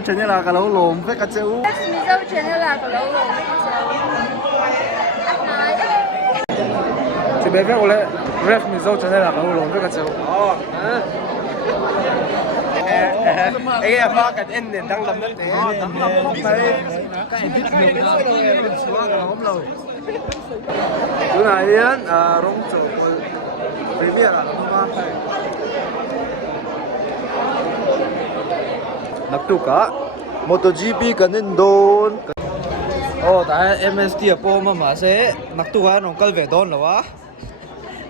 dâu trên là cái lẩu lồm với cá chấu. Mì dâu trên là cái lẩu lồm với cá chấu. Thì bé với lại ref mì dâu trên là cái lẩu lồm với cá chấu. Cái em ba cái em nên đăng lâm đấy. Cái biết nhiều cái đâu xóa cái lẩu lầu. Chỗ này yên rong chỗ bên biển là đúng không? Nắp tu cả. MotoGP cái nên đồn. Tại MST ở po mà sẽ nắp tu cả nó cần về đồn rồi á.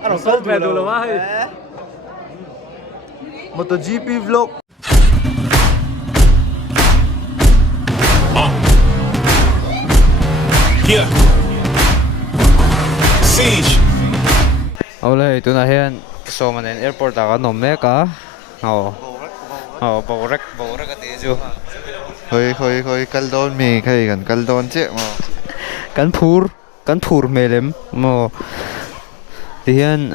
Nó cần về đồn rồi á. MotoGP vlog. Yeah. Siege. Oleh itu nahian so manen airport aga nomme ka. Bầu rắc cái tí chứ. Khơi Caldon mì khay gần Caldon chứ mà. Kan phur melem mo. Tihan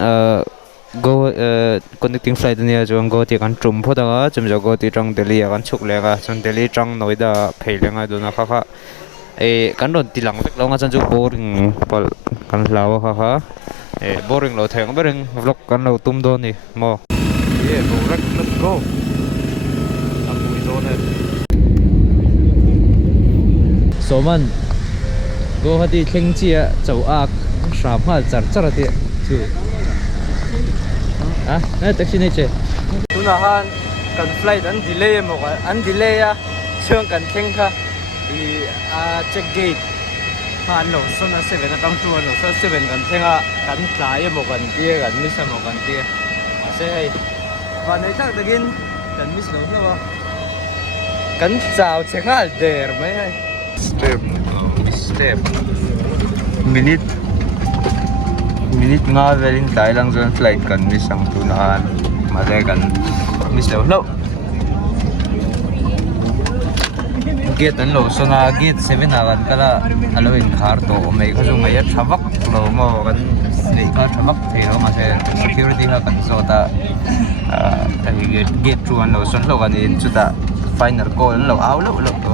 go connecting flight nia chuan go ti kan trum pho da chum jo go ti tang Delhi kan chuk le ga chun Delhi tang Noida pheilenga duna kha kan don ti lang vek longa chan chu boring pal kan lawa kha boring lo theng bering vlog kan lo tum don ni mo bo rek let's go am bui don he so man go hati thleng chia chau ak sam ha char ti chu taxi này chứ. Chúng ta han cần flight ăn delay mà còn ăn delay à, chưa cần theng kha, thì check gate, han lẩu xuân là 7 là trong chuột lẩu xuân 7 cần theng à, cần lái một cần tia cần miss một cần tia, mà sẽ hay, và nếu chắc tự nhiên cần miss lẩu nữa mà, cần chào check hal der mấy hay. Step, minute nga velin tayo lang zone flight kan miss ang tunahan mali kan miss daw no gate an lo so na gate 7 akan kala alawin khar to may khajung maya thabak lo mo kan nei ka thabak thero ma se security ha kan so ta gate tru an lo son lo kan in chuta final call an lo aw lo to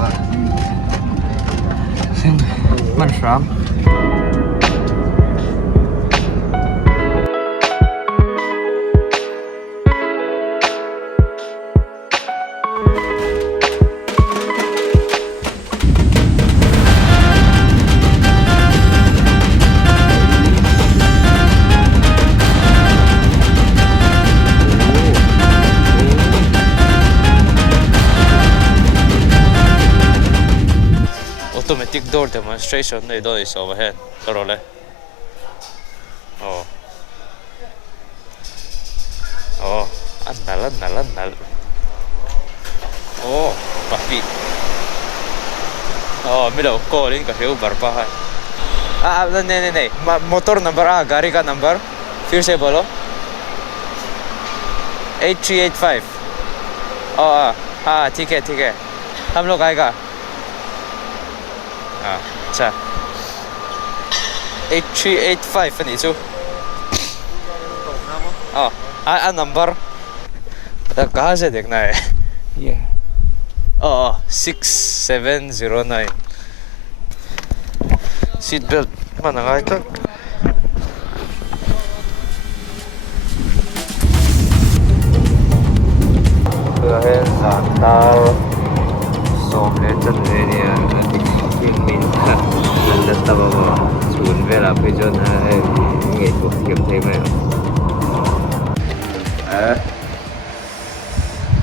sen man ram automatic door demonstration này đó is overhead rồi đấy andal papi middle call in ka hiu bar pa hai नहीं motor number गाड़ी का नंबर फिर से बोलो 8385 हाँ ठीक है हम लोग आएगा अच्छा 8385 ini cu नंबर कहाँ से देखना है ये 6709 seat belt mana nga ito dahil sa tar sobrang chân về thì mình rất là bao chuẩn về là bây giờ nghệ thuật kiếm thêm này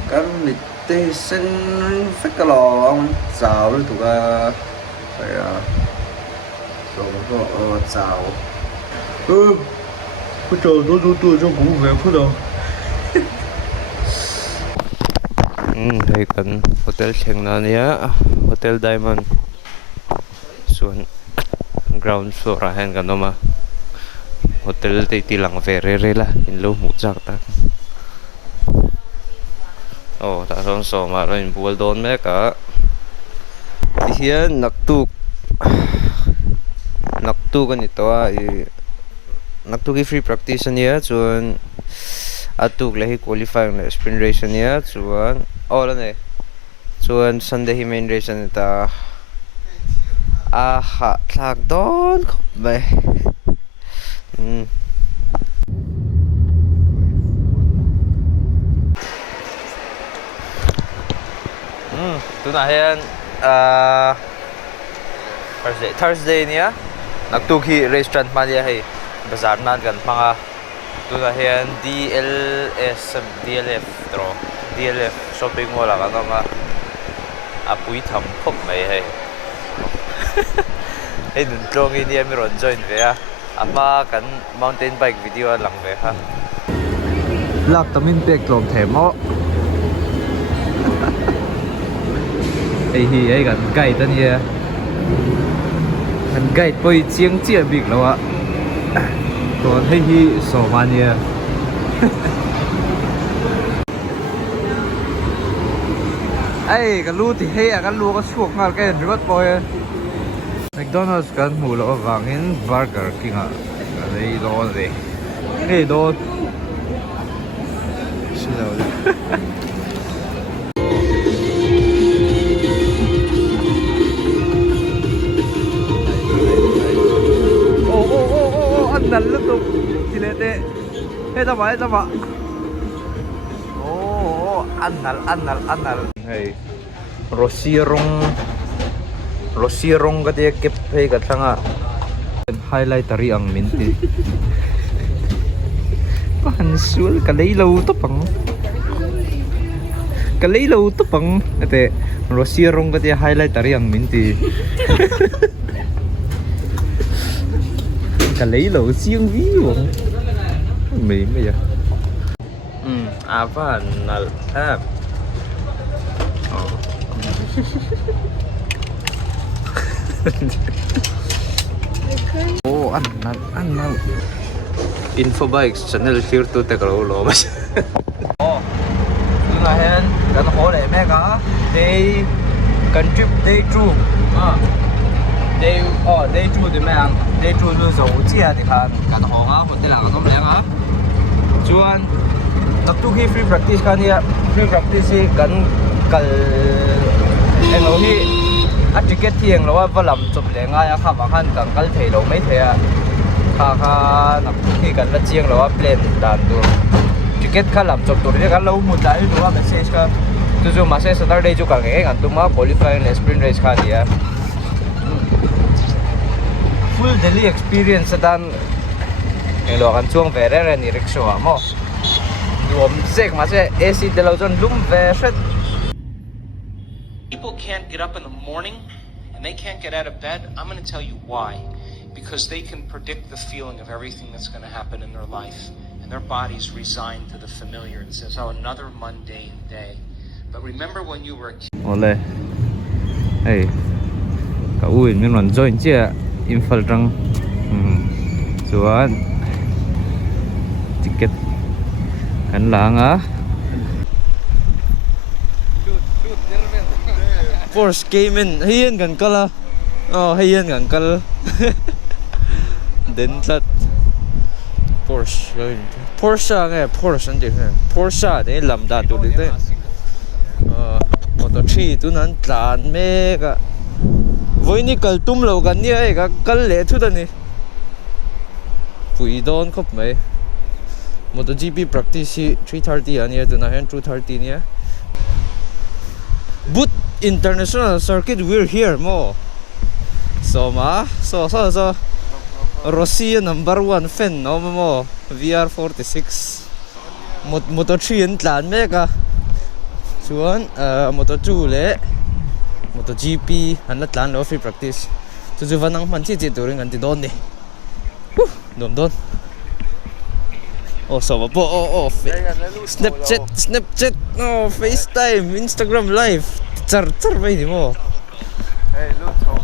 cái lịch tê sinh phát cái lò ông rào lên tụi phải rồi chào bây giờ tôi cho cũng về phút đâu đây cần hotel Seng Nania hotel Diamond xuống ground floor ra hen kan mà hotel ti lang về re la in lo mu jak ta ta son so mà rồi buol don me ka hian naktu kan ito naktu ki free practice niya chuan atuk lahi qualifying la sprint race niya chuan la ne chuan Sunday hi main race an ta ha thlak don khop mai tuna hian Thursday nia naktu khi restaurant mania hei bazar nan kan hmanga tuna hian DLF shopping mall kan ma apui tham khop mai hei hei nun tlong in dia mi ron join ve a ama kan mountain bike video lang ve ha lak tamin pek tlom themo ei hi ei kan guide ania kan guide poi chiang chia big lawa còn hei hi so mania ai kan lu thì hei kan lu có chuộc ngal cái rốt boy McDonald's kan mu lo wangin Burger King a lei lo de ei do xin lỗi ăn nắn liên tục thì lệ tệ hết ra mà ăn nắn hey Rosirong cái dia kep hay cái thằng à highlight tari ang minti pahan sul cái lâu to pang ate Rosirong cái dia highlight tari ang minti cái lâu riêng ví luôn mì bây giờ apa nal ăn nal Infobikes channel here to take a lo mas là hen kan ho le me ka day kan trip day 2 day 2 de mang day 2 lu zo chia thì kan ho nga hotel la kan leng a chuan naktu hi free practice kan ya free practice hi kan kal eno hi a ticket thiang lo wa valam chop le nga ya kha khan kan kal thei lo mai thea kha naktu hi kan la chiang lo wa plan dan tu ticket kha lam chop tu ri kan lo mu dai lo wa message ka tu jo message Saturday jo ka nge kan tu ma qualifying sprint race kha dia full Delhi experience dan lo kan chuang ve re ni rickshaw mo People can't get up in the morning and they can't get out of bed. I'm going to tell you why. Because they can predict the feeling of everything that's going to happen in their life. And their body's resigned to the familiar and says, oh, another mundane day. But remember when you were a kid. Ole. Hey. Ka ui mình còn join chia infal trăng. Chuan. Ticket. Kan lang á. Porsche came in. Hiyan kan kala. Hiyan kan kala. Đến thật. Porsche nghe Porsche đi nghe. Porsche đấy làm đàn tụi đi đấy. Motor 3 tụi nó tràn mê cả. Với ní cần tum lâu gần như ấy cả cần lẽ chút đó nè. Bùi đón khóc mấy. MotoGP practice 330 ania tuna hen 230 nia. But international circuit we're here mo. So Rossi number 1 fan no mo VR46. Moto3 in tlan meka. Chuan Moto2 le MotoGP han la tlan lo free practice. Chu vanang man chi turing an ti don ni. Don. Oh, so po, Snapchat, no, FaceTime, Instagram Live, char ba ini mo? hey lúc thầu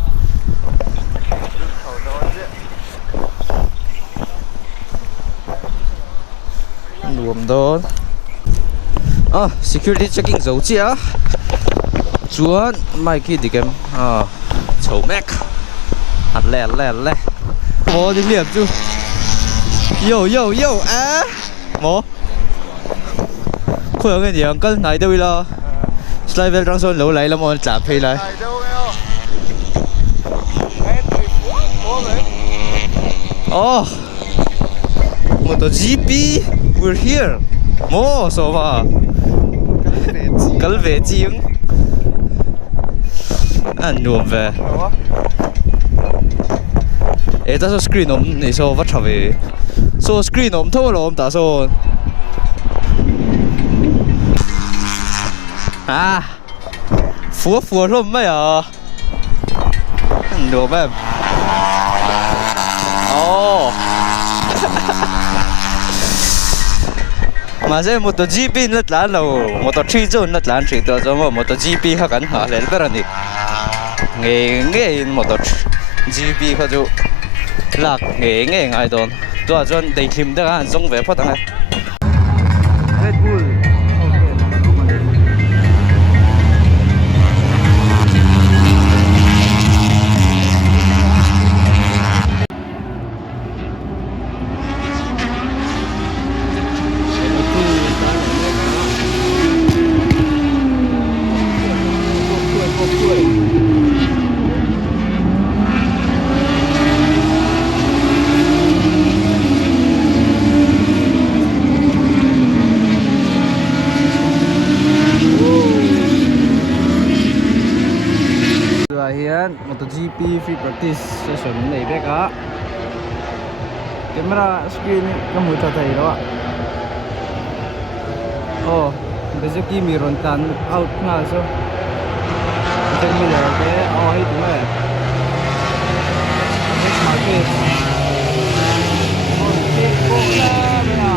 đó chứ Luom don. Security checking dấu chia. Chuan mai kia đi kem. Chầu Mac. Hạt lẹ. Bố đi liệp chứ. Yo Mo. Khuyên cái gì uncle này đâu lo. level rong son lo lai la mon tla phei lai oh MotoGP we're here mo so va kal ve chiang an nuam ve ta so screen om ni so va tha ve so screen om tho lo om ta so phua lắm mấy à được em ồ mà sẽ MotoGP rất là lâu Moto3 zone rất là chỉตัวgiống MotoGP khácกันhả lên bên này nghe MotoGPเขาju lạc nghe ngay đóตัวจนได้ทีมได้กันส่งvề phát tăng này Red Bull hian MotoGP free practice session nei beka camera screen ka mu tha thai ro oh bezo ki mi ron tan out na so chen mi le ke oh hi tu me next market oh ke ko la bena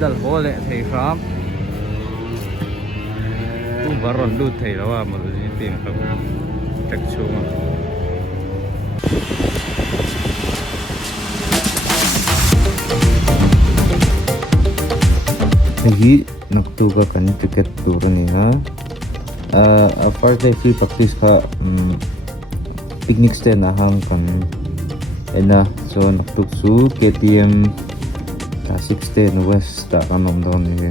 dal hole thei kham tu baron lu thei lawa MotoGP kham tak chuma Lagi naktu ka kan ticket tour ni ha first day free practice ka picnic stand na ham kan ena so naktu su KTM 610 West ta kanom doon ni